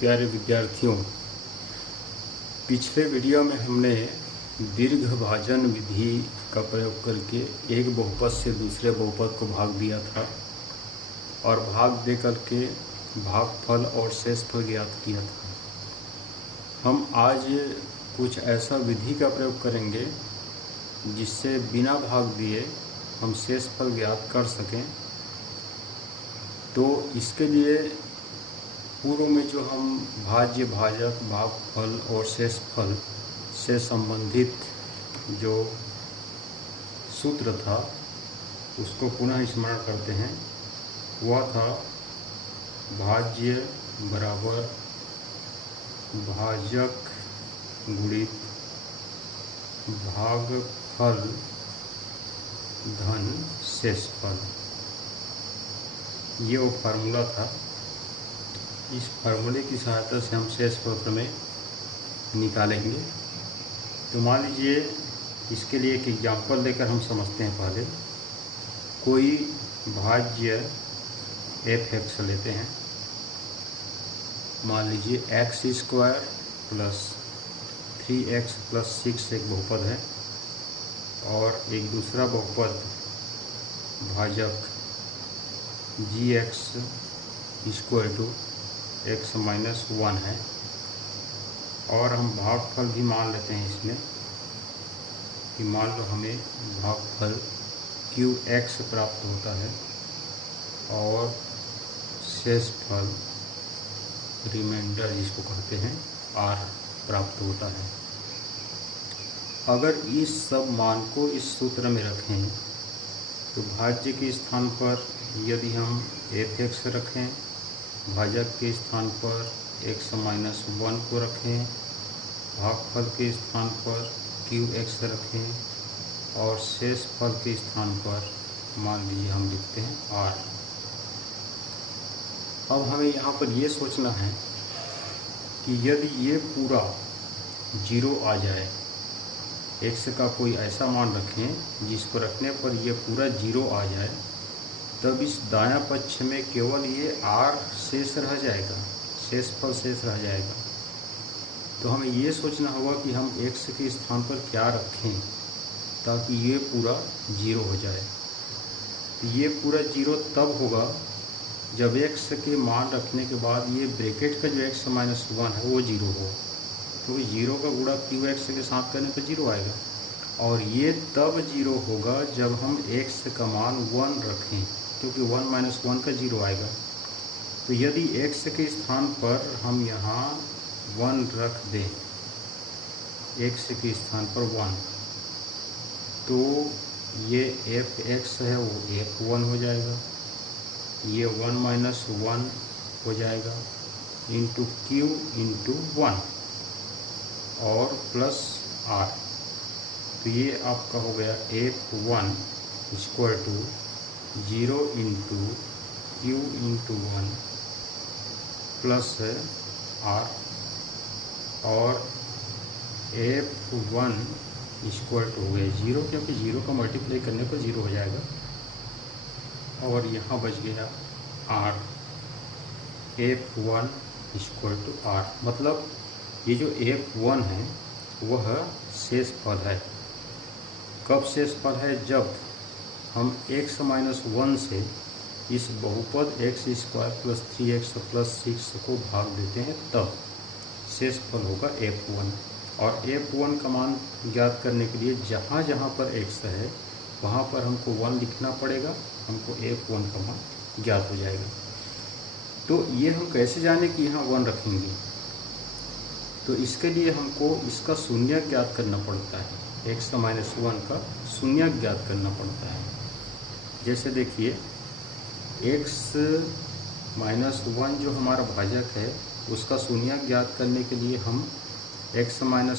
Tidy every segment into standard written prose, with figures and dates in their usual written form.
प्यारे विद्यार्थियों, पिछले वीडियो में हमने दीर्घभाजन विधि का प्रयोग करके एक बहुपद से दूसरे बहुपद को भाग दिया था और भाग दे करके भागफल और शेषफल ज्ञात किया था। हम आज कुछ ऐसा विधि का प्रयोग करेंगे जिससे बिना भाग दिए हम शेषफल ज्ञात कर सकें। तो इसके लिए पूर्व में जो हम भाज्य, भाजक, भागफल और शेषफल से संबंधित जो सूत्र था उसको पुनः स्मरण करते हैं। वह था भाज्य बराबर भाजक गुणित भागफल धन शेषफल। ये वो फार्मूला था। इस फार्मूले की सहायता से हम शेषफल प्रमेय निकालेंगे। तो मान लीजिए इसके लिए एक एग्जाम्पल लेकर हम समझते हैं। पहले कोई भाज्य f(x) लेते हैं। मान लीजिए x² प्लस 3x प्लस 6 एक बहुपद है और एक दूसरा बहुपद भाजक gx = x-1 है और हम भागफल भी मान लेते हैं इसमें कि मान लो हमें भागफल qx प्राप्त होता है और शेषफल रिमाइंडर जिसको कहते हैं r प्राप्त होता है। अगर इस सब मान को इस सूत्र में रखें तो भाज्य के स्थान पर यदि हम f(x) रखें, भाजक के स्थान पर x-1 को रखें, भागफल के स्थान पर qx रखें और शेषफल के स्थान पर मान लीजिए हम लिखते हैं r। अब हमें यहाँ पर ये सोचना है कि यदि ये पूरा 0 आ जाए, x का कोई ऐसा मान रखें जिसको रखने पर यह पूरा 0 आ जाए, तब इस दायां पक्ष में केवल ये r शेष रह जाएगा, शेषफल शेष रह जाएगा। तो हमें ये सोचना होगा कि हम x के स्थान पर क्या रखें ताकि ये पूरा 0 हो जाए। ये पूरा 0 तब होगा जब x के मान रखने के बाद ये ब्रैकेट का जो x-1 है वो 0 हो। तो 0 का गुणा qx के साथ करने पर 0 आएगा और ये तब 0 होगा जब हम x का मान 1 रखें, क्योंकि 1 - 1 का 0 आएगा। तो यदि x के स्थान पर हम यहाँ 1 रख दें, x के स्थान पर 1, तो ये f(x) है वो f(1) हो जाएगा, ये 1 - 1 हो जाएगा इंटू q इंटू 1 और प्लस r। तो ये आपका हो गया f(1) = 0 into q into 1 plus r और f(1) = हो गया 0, क्योंकि 0 का मल्टीप्लाई करने पर 0 हो जाएगा और यहाँ बच गया r। f(1) = r, मतलब ये जो f(1) है वह शेषफल है। कब शेषफल है? जब हम x-1 से इस बहुपद x² प्लस 3x प्लस 6 को भाग देते हैं, तब शेषफल होगा f(1). और f(1) का मान ज्ञात करने के लिए जहाँ जहाँ पर x है वहाँ पर हमको 1 लिखना पड़ेगा, हमको f(1) का मान ज्ञात हो जाएगा। तो ये हम कैसे जाने कि यहाँ 1 रखेंगे? तो इसके लिए हमको इसका शून्य ज्ञात करना पड़ता है, x-1 का शून्य ज्ञात करना पड़ता है। जैसे देखिए x-1 जो हमारा भाजक है उसका शून्य ज्ञात करने के लिए हम x-1 =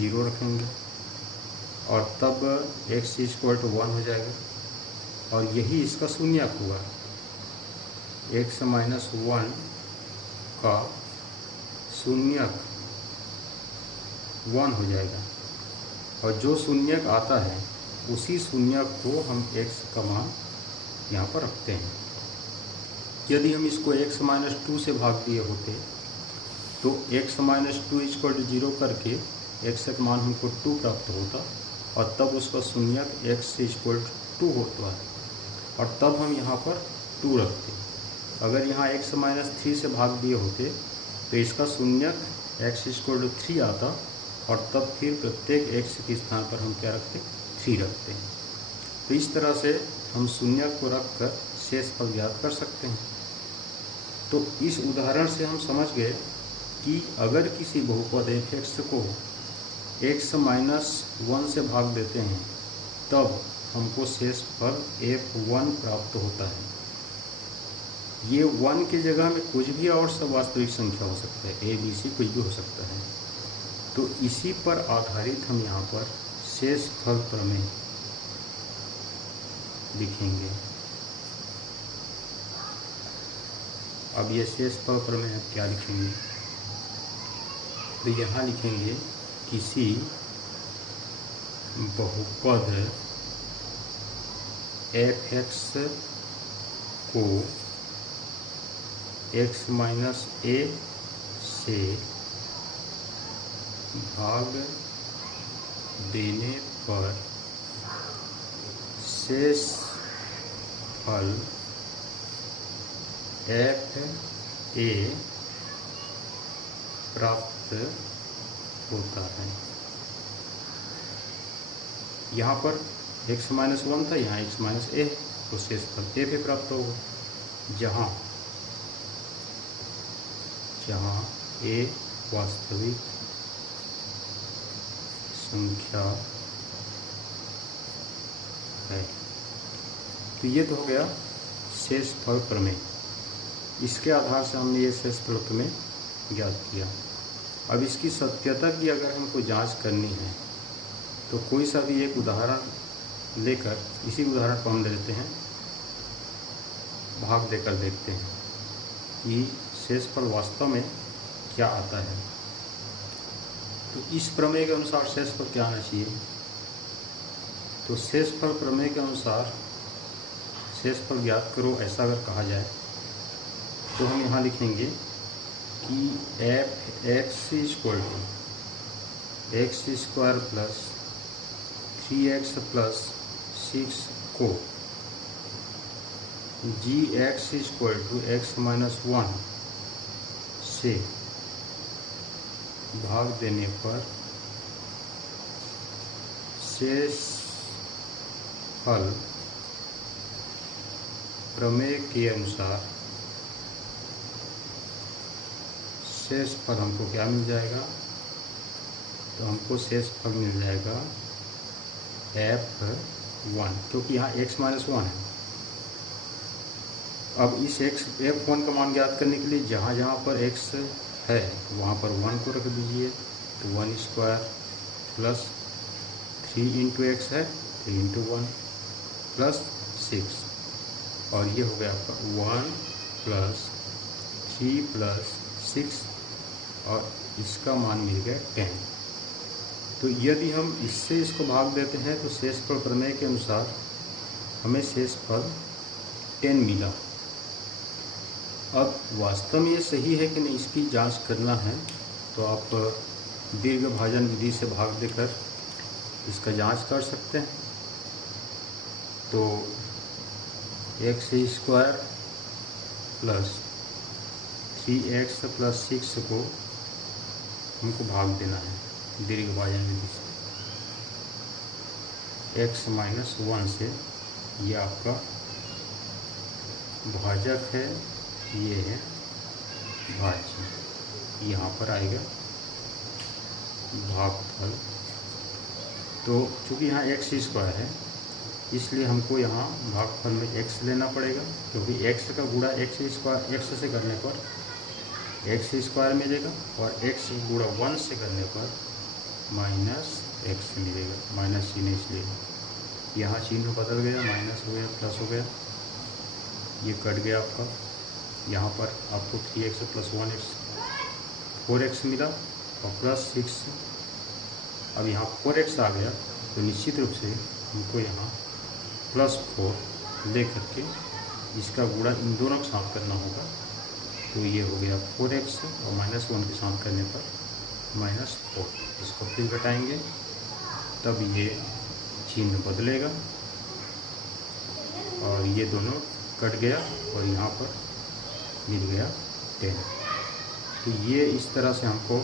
0 रखेंगे और तब x = 1 हो जाएगा और यही इसका शून्यक हुआ। x-1 का शून्यक 1 हो जाएगा और जो शून्यक आता है उसी शून्यक को हम x का मान यहाँ पर रखते हैं। यदि हम इसको x-2 से भाग दिए होते तो x माइनस 2 इक्वल टू 0 करके x का मान हमको 2 प्राप्त होता और तब उसका शून्यक x इक्वल टू 2 होता है और तब हम यहाँ पर 2 रखते। अगर यहाँ x माइनस 3 से भाग दिए होते तो इसका शून्यक x इक्वल टू 3 आता और तब फिर प्रत्येक x के स्थान पर हम क्या रखते, 3 रखते हैं। तो इस तरह से हम शून्यक को रख कर शेष फल ज्ञात कर सकते हैं। तो इस उदाहरण से हम समझ गए कि अगर किसी बहुपद f(x) को x माइनस 1 से भाग देते हैं तब हमको शेष फल f1 प्राप्त होता है। ये 1 की जगह में कुछ भी और सब वास्तविक संख्या हो सकता है, a b c कुछ भी हो सकता है। तो इसी पर आधारित हम यहाँ पर शेष फल प्रमेय लिखेंगे। अब ये शेष फल प्रमेय हम क्या लिखेंगे, तो यहाँ लिखेंगे किसी बहुपद f(x) को x माइनस a से भाग देने पर शेष फल f(a) प्राप्त होता है। यहाँ पर x माइनस 1 था, यहाँ x माइनस a, तो शेष फल f प्राप्त होगा, जहाँ a वास्तविक संख्या है। तो ये तो हो गया शेष फल प्रमेय। इसके आधार से हमने ये शेष फल प्रमेय ज्ञात किया। अब इसकी सत्यता की अगर हमको जांच करनी है तो कोई सा भी एक उदाहरण लेकर, इसी उदाहरण को हम ले लेते हैं, भाग देकर देखते हैं कि शेष फल वास्तव में क्या आता है। तो इस प्रमेय के अनुसार शेष फल क्या आना चाहिए, तो शेष फल प्रमेय के अनुसार शेष फल ज्ञात करो ऐसा अगर कहा जाए तो हम यहाँ लिखेंगे कि f(x) equal to x square plus 3x plus 6 को gx equal to x minus 1 से भाग देने पर शेष फल प्रमेय के अनुसार शेष फल हमको क्या मिल जाएगा, तो हमको शेष फल मिल जाएगा f1, क्योंकि यहाँ x माइनस 1 है। अब इस f1 का मान ज्ञात करने के लिए जहाँ जहाँ पर x है वहाँ पर 1 को रख दीजिए, तो 1 स्क्वायर प्लस 3 इंटू एक्स है, 3 इंटू 1 प्लस 6, और ये हो गया आपका 1 प्लस 3 प्लस 6 और इसका मान मिल गया 10। तो यदि हम इससे इसको भाग देते हैं तो शेष फल प्रमेय के अनुसार हमें शेष फल 10 मिला। अब वास्तव में ये सही है कि नहीं इसकी जांच करना है तो आप दीर्घ भाजन विधि से भाग देकर इसका जांच कर सकते हैं। तो x square plus 3x plus 6 को हमको भाग देना है दीर्घ भाजन विधि से x माइनस 1 से। ये आपका भाजक है, ये है भाज्य, यहाँ पर आएगा भागफल। तो चूँकि यहाँ x स्क्वायर है इसलिए हमको यहाँ भागफल में x लेना पड़ेगा, क्योंकि x का गुणा x स्क्वायर x से करने पर x स्क्वायर मिलेगा और x गुणा 1 से करने पर माइनस x मिलेगा, माइनस चिन्ह इसलिए यहाँ चिन्ह बदल गया, माइनस हो गया प्लस हो गया, ये कट गया आपका। यहाँ पर आपको 3x प्लस 1x 4x मिला और प्लस 6। अब यहाँ 4x आ गया तो निश्चित रूप से हमको यहाँ प्लस 4 ले करके इसका गुणा इन दोनों के साथ करना होगा। तो तो ये हो गया 4x और -1 के साथ करने पर -4। इसको फिर घटाएंगे तब ये चिन्ह बदलेगा और ये दोनों कट गया और यहाँ पर मिल गया 10। तो ये इस तरह से हमको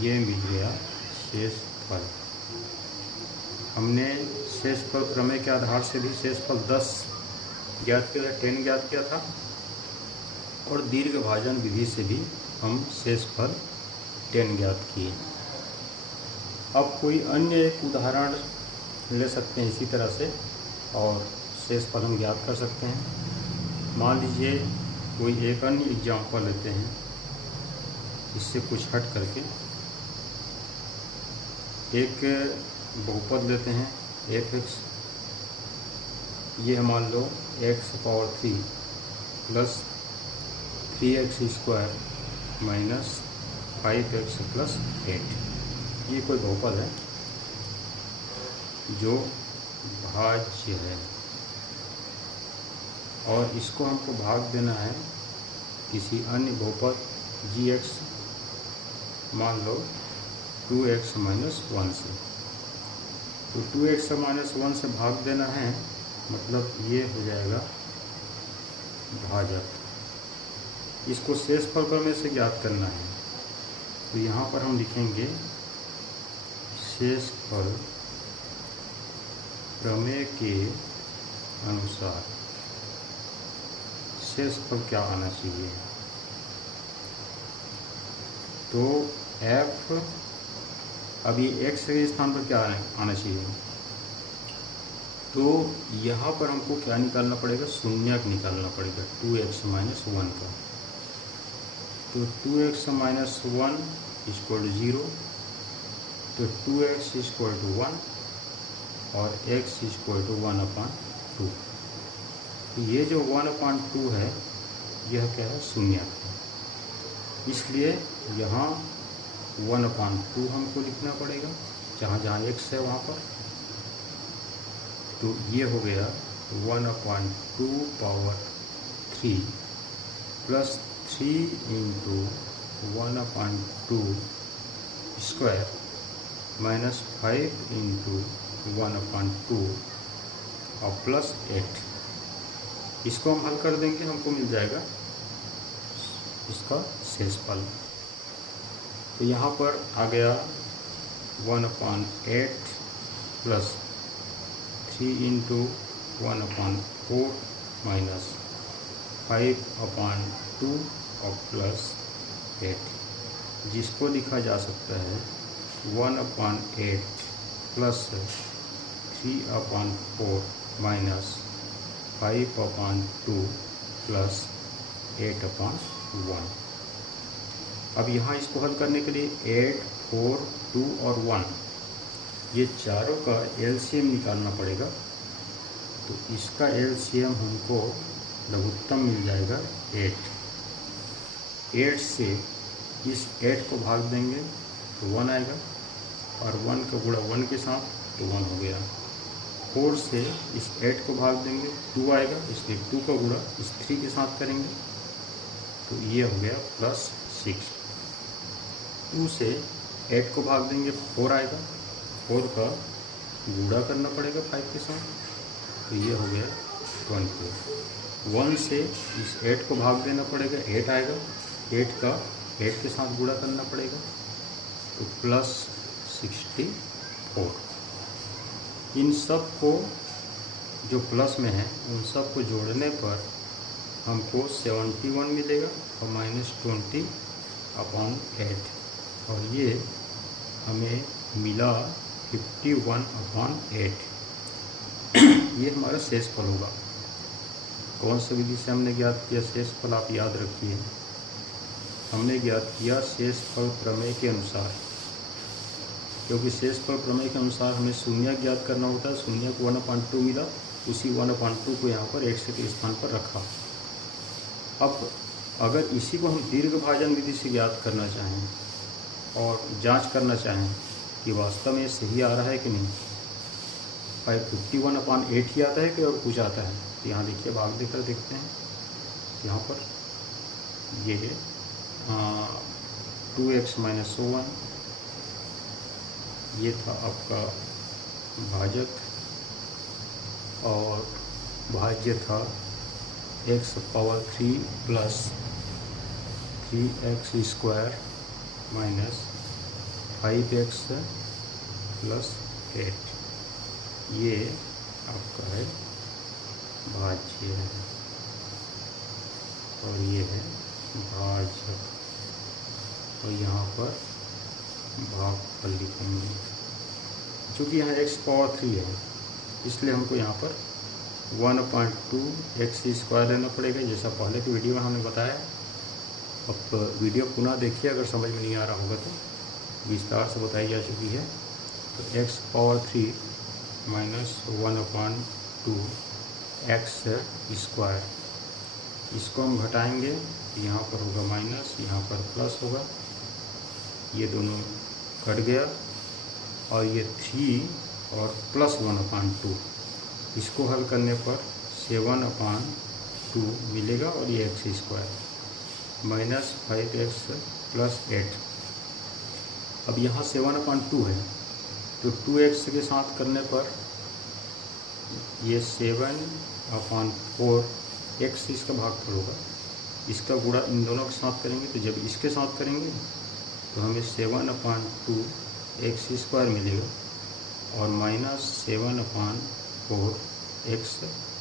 ये मिल गया शेषफल। हमने शेषफल प्रमेय के आधार से भी शेषफल 10 ज्ञात किया था, 10 ज्ञात किया था, और दीर्घ भाजन विधि से भी हम शेषफल 10 ज्ञात किए। अब कोई अन्य एक उदाहरण ले सकते हैं इसी तरह से और शेषफल हम ज्ञात कर सकते हैं। मान लीजिए कोई एक अन्य एग्जाम्पल लेते हैं, इससे कुछ हट करके एक बहुपद लेते हैं f(x), ये मान लो x³ plus 3x² minus 5x plus 8। ये कोई बहुपद है जो भाज्य है और इसको हमको भाग देना है किसी अन्य बहुपद gx, मान लो 2x माइनस 1 से। तो 2x माइनस 1 से भाग देना है, मतलब ये हो जाएगा भाजक। इसको शेषफल प्रमेय से ज्ञात करना है, तो यहाँ पर हम लिखेंगे शेषफल प्रमेय के अनुसार शेषफल क्या आना चाहिए। तो f, अभी x के स्थान पर क्या आना चाहिए, तो यहाँ पर हमको क्या निकालना पड़ेगा, शून्यक निकालना पड़ेगा 2x माइनस 1 का। तो 2x माइनस 1 इक्वल टू 0, तो 2x इक्वल टू 1 और x इक्वल टू 1/2। तो ये जो 1/2 है यह क्या है, शून्यक है, इसलिए यहाँ 1/2 हमको लिखना पड़ेगा जहाँ जहाँ x है वहाँ पर। तो ये हो गया 1/2 power 3 plus 3 into 1/2 square minus 5 into 1/2 और प्लस 8। इसको हम हल कर देंगे, हमको मिल जाएगा इसका शेषफल। तो यहाँ पर आ गया 1/8 प्लस 3 इंटू 1/4 माइनस 5/2 और प्लस 8, जिसको लिखा जा सकता है 1/8 प्लस 3/4 माइनस 5/2 प्लस 8/1। अब यहाँ इसको हल करने के लिए 8, 4, 2 और 1 ये चारों का एलसीएम निकालना पड़ेगा। तो इसका एलसीएम हमको लघुत्तम मिल जाएगा 8। 8 से इस 8 को भाग देंगे तो 1 आएगा और 1 का गुणा 1 के साथ तो 1 हो गया। 4 से इस 8 को भाग देंगे 2 आएगा, इसलिए 2 का गुणा इस 3 के साथ करेंगे तो ये हो गया प्लस 6। 2 से 8 को भाग देंगे 4 आएगा, 4 का गुणा करना पड़ेगा 5 के साथ तो ये हो गया 20। 1 से इस 8 को भाग देना पड़ेगा 8 आएगा, 8 का 8 के साथ गुणा करना पड़ेगा तो प्लस 64। इन सब को जो प्लस में है उन सब को जोड़ने पर हमको 71 मिलेगा और -20/8 और ये हमें मिला 51/8। ये हमारा शेषफल होगा। कौन सी विधि से हमने ज्ञात किया शेषफल, आप याद रखिए, हमने ज्ञात किया शेषफल प्रमेय के अनुसार, क्योंकि शेषफल प्रमेय के अनुसार हमें शून्य ज्ञात करना होता है। शून्य को 1/2 मिला, उसी 1/2 को यहाँ पर x के स्थान पर रखा। अब अगर इसी को हम दीर्घ भाजन विधि से ज्ञात करना चाहें और जांच करना चाहें कि वास्तव में सही आ रहा है कि नहीं, 51/8 ही आता है कि और कुछ आता है, तो यहाँ देखिए भाग देकर देखते हैं। यहाँ पर ये 2x माइनस 1, ये था आपका भाजक, और भाज्य था x power 3 plus 3x square minus 5x plus 8, ये आपका है भाज्य है, और ये है भाजक, और यहाँ पर भागफल लिखेंगे। चूँकि यहाँ x पावर 3 है इसलिए हमको यहाँ पर 1/2 x स्क्वायर लेना पड़ेगा, जैसा पहले की वीडियो में हमने बताया। अब वीडियो पुनः देखिए, अगर समझ में नहीं आ रहा होगा तो विस्तार से बताई जा चुकी है। तो x power 3 minus 1/2 x square, इसको हम घटाएंगे, यहाँ पर होगा माइनस, यहाँ पर प्लस होगा, ये दोनों कट गया, और ये 3 और प्लस 1/2, इसको हल करने पर 7/2 मिलेगा, और ये x square minus 5x plus 8। अब यहाँ 7/2 है तो 2x के साथ करने पर ये 7/4 x इसका भागफल होगा, इसका गुणा इन दोनों के साथ करेंगे, तो जब इसके साथ करेंगे तो हमें 7/2 x स्क्वायर मिलेगा, और माइनस 7/4 x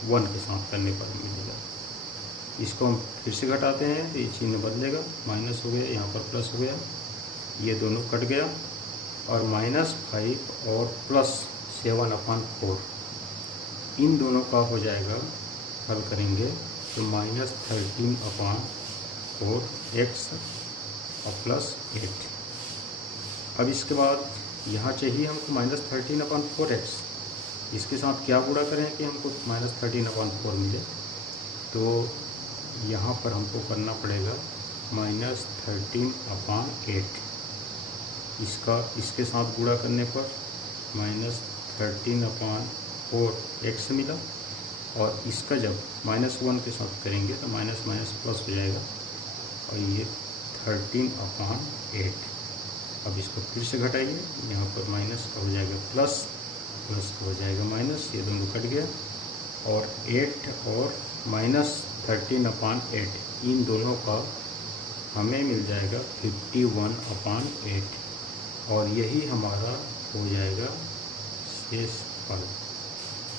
1 के साथ करने पर मिलेगा। इसको हम फिर से घटाते हैं तो ये चिन्ह बदलेगा, माइनस हो गया, यहाँ पर प्लस हो गया, ये दोनों कट गया, और -5 और प्लस 7/4 इन दोनों का हो जाएगा, हल करेंगे तो -13/4 x और प्लस 8। अब इसके बाद यहाँ चाहिए हमको -13/4 x, इसके साथ क्या गुणा करें कि हमको -13/4 मिले, तो यहाँ पर हमको करना पड़ेगा -13/8, इसका इसके साथ गुणा करने पर -13/4 x मिला, और इसका जब -1 के साथ करेंगे तो माइनस माइनस प्लस हो जाएगा, और ये 13/8। अब इसको फिर से घटाइए, यहाँ पर माइनस का हो जाएगा प्लस, प्लस का हो जाएगा माइनस, ये दोनों कट गया, और 8 और -13/8 इन दोनों का हमें मिल जाएगा 51/8, और यही हमारा हो जाएगा शेषफल।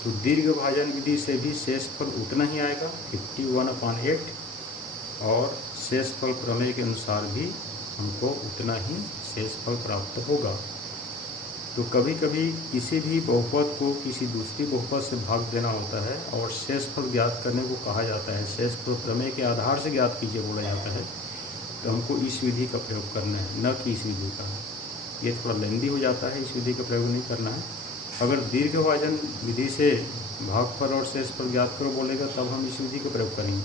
तो दीर्घ भाजन विधि से भी शेषफल उतना ही आएगा 51/8, और शेषफल प्रमेय के अनुसार भी हमको उतना ही शेषफल प्राप्त होगा। तो कभी कभी किसी भी बहुपद को किसी दूसरी बहुपद से भाग देना होता है और शेषफल ज्ञात करने को कहा जाता है, शेषफल प्रमेय के आधार से ज्ञात कीजिए बोला जाता है, तो हमको इस विधि का प्रयोग करना है, न कि इस विधि का। ये थोड़ा लेंदी हो जाता है, इस विधि का प्रयोग नहीं करना है। अगर दीर्घ भाजन विधि से भागफल और शेषफल ज्ञात करो बोलेगा तब हम इस विधि का प्रयोग करेंगे,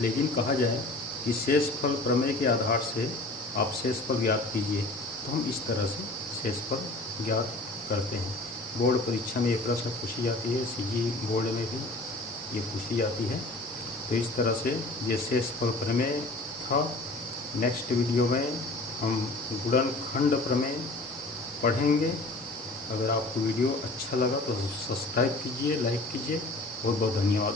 लेकिन कहा जाए कि शेषफल प्रमेय के आधार से आप शेषफल ज्ञात कीजिए, तो हम इस तरह से शेषफल ज्ञात करते हैं। बोर्ड परीक्षा में ये प्रश्न पूछी जाती है, सीजी बोर्ड में भी ये पूछी जाती है। तो इस तरह से ये शेषफल प्रमेय था। नेक्स्ट वीडियो में हम गुणनखंड प्रमेय पढ़ेंगे। अगर आपको वीडियो अच्छा लगा तो सब्सक्राइब कीजिए, लाइक कीजिए। बहुत बहुत धन्यवाद।